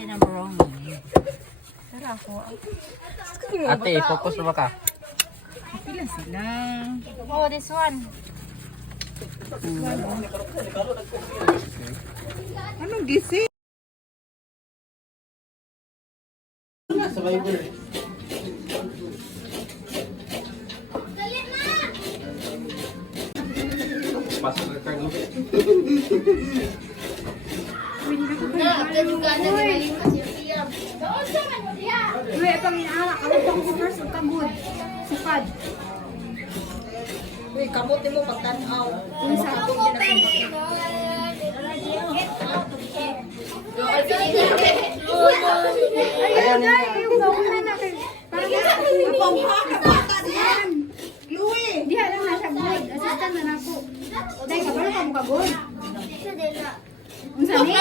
Yan ang brown. Tara ako. Ate, focus mo ka. Pila sila. Oh, this one. Anong gising? Survivor. Pasok ka cargo. Uy, pang inaala. Kawag ako si first of kagod. Sipad. Uy, kamot mo pagtanaw. Unsa? Ayun, ayun. Bawang na natin. Parang yan. Louie! Diha lang na siya good. Assistant na nako. Dahil kabalo ka mo kagod. Unsa ni?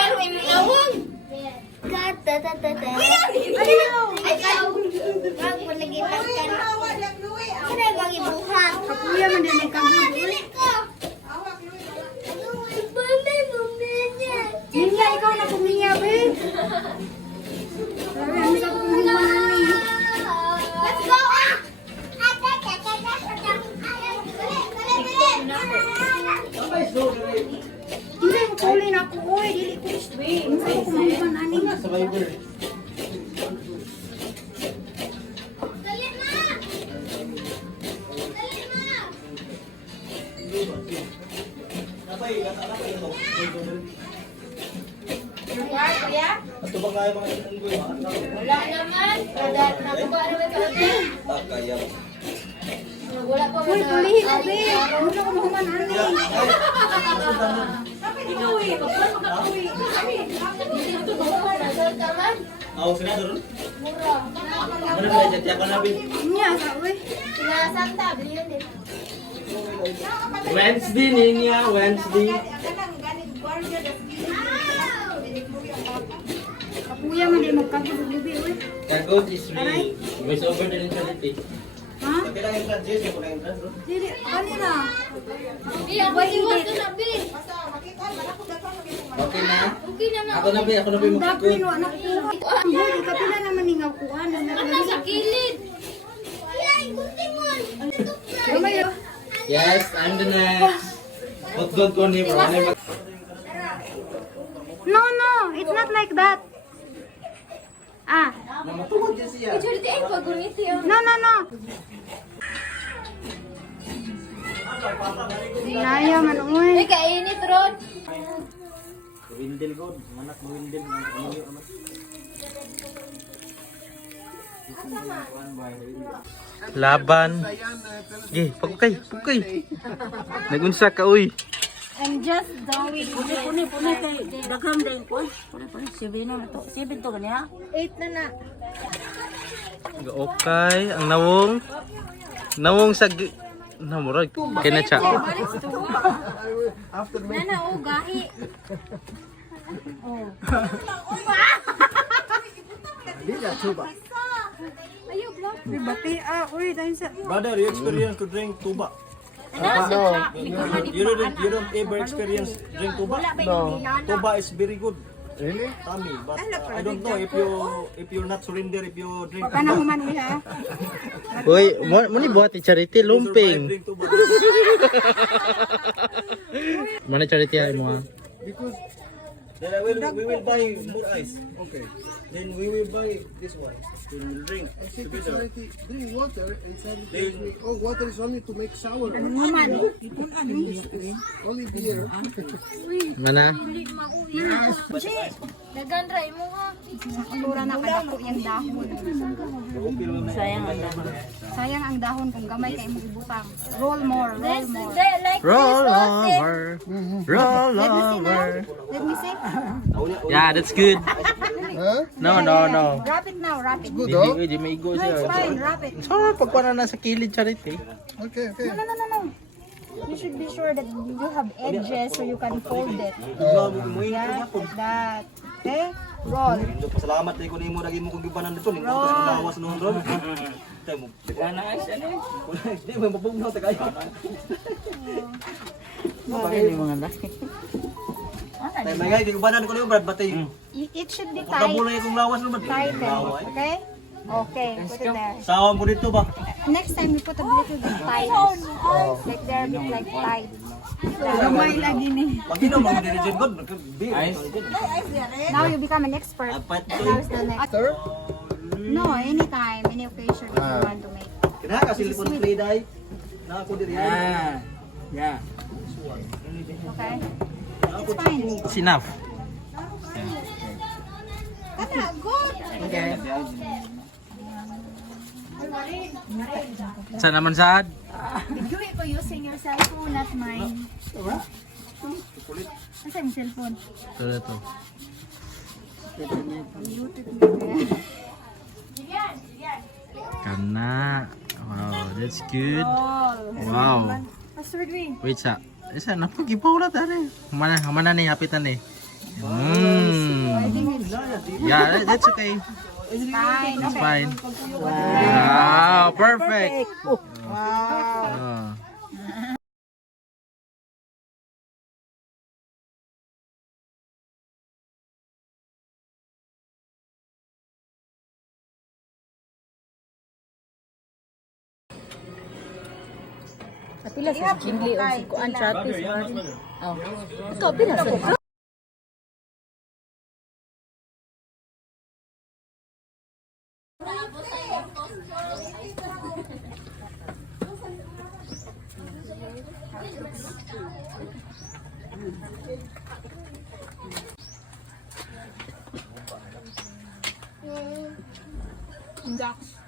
Kapuya man din ang kagod. Ninya, ikaw na pumiya, be. Sabi, ano sa pumiya ni? Let's go! Hindi mo kulin ako, oy. Dili ko straight. Ano sa kumakuan ani? Survivor. Ato ba kaya mga unggoy? Wala naman. Nakuha naman sa hotel. Kaya. Wala pa Uy, kulihin na, be. Ano sa kumakuan ani? Ako sila doon. Ano ba yan? Tiyak ko na bin. Niya, sa uy. Sinasanta, biliyon din. Wednesday niya, Wednesday. Kapuya man din magkagod lubi, uy. Kagod is real. Voice over din yung saliti. Ha? Kailangan yung transit, yung kailangan yung transit. Dili, kanina. Iya, ako iwan ko na, bilis. Okay na? Okay na na. Ako na ba? Ako na ba yung Dapin, magkakot? wa na ko. Hindi, kapila naman ni nga kuan. Nasa kilid. Ay, kuntimon. Gamay, oh. Yes, I'm the next. What good ko ni bro? No, no, it's not like that. Ah, Namatungod niya siya. Churitiin ko, gumiti yun. no, no, no. Naya man, uy. Ay, kainit, Ron. Windel god, anak mo windel. Laban. Gi, pagkay, pagkay. Nagunsa ka uy. I'm just doing. Puni kay daghang din ko. Puni 7 na to. 7 to kanya. 8 na na. Okay, ang nawong. Nawong sa namurag kay na cha. Nana, oh, gahi. Ayaw, vlog. May bati, uy, dahil sa... Brother, you experience to drink tuba. You don't ever experience drink tuba. No. Tuba is very good. Really? Tummy, but I don't know if you're not surrender if you drink. Panahuman, uy, ha? Uy, mo ni buhat ni charity lumping. Drink tuba. Mo ni charity ay mo. Because then we will buy more ice. Okay. Then we will buy this one. We will drink together. Drink water and Charlie tells me, oh, water is only to make shower. Panahuman. Only beer. Mana? Dagan, Ray mo ha. Sa kulura na kadako yung dahon. Sayang ang dahon. Sayang ang dahon kung gamay kayo mo ibutang. Roll more, roll more. Like Roll this, over. Roll over. Let me see. Yeah, that's good. Huh? No, no, no. Wrap it now, wrap it. Good, Hindi, oh? di maigo No, it's siya. fine, wrap it. So, pagkuha na sa kilid charity. Okay, okay. No, no, no, no. You should be sure that you have edges so you can fold it. Yeah, like that. Okay? Roll. Pasalamat kay ko nimo lagi mo kung gibanan dito ning ko sa lawas noon ron. Tay mo. Ana siya ni. Di mo mabugnaw ta kayo. Bakit yung mga laki? Tay may gay gibanan ko nimo brad batay. It should be Tabo tight. na yung lawas naman. Tighten. Okay? Okay, put it there. Sawan po dito ba? Next time, you put a little bit tight. Like there, a bit like tight. Gamay lagi ni. Pag ino, mga dirigent god. Now you become an expert. Apat Now is the next. No, anytime, any occasion if you want to make. Kaya kasi lipon play dahil. Na ako diri. Yeah. Okay? It's fine. It's enough. Good. Okay. Saan naman sad? Do it for using your cell phone, not mine. Ano yung cellphone? Ito. Kana. Wow, that's good. Wow. Pastor Dwayne. Wait sa. Isa napagibaw na tani. Mana ni hapitan ni. Yeah, that's okay. Fine. That's Okay. fine. Wow, perfect. Wow. Kapila sa jingli o si kuan trate sa bari. Oh. Ikaw pila sa Inject.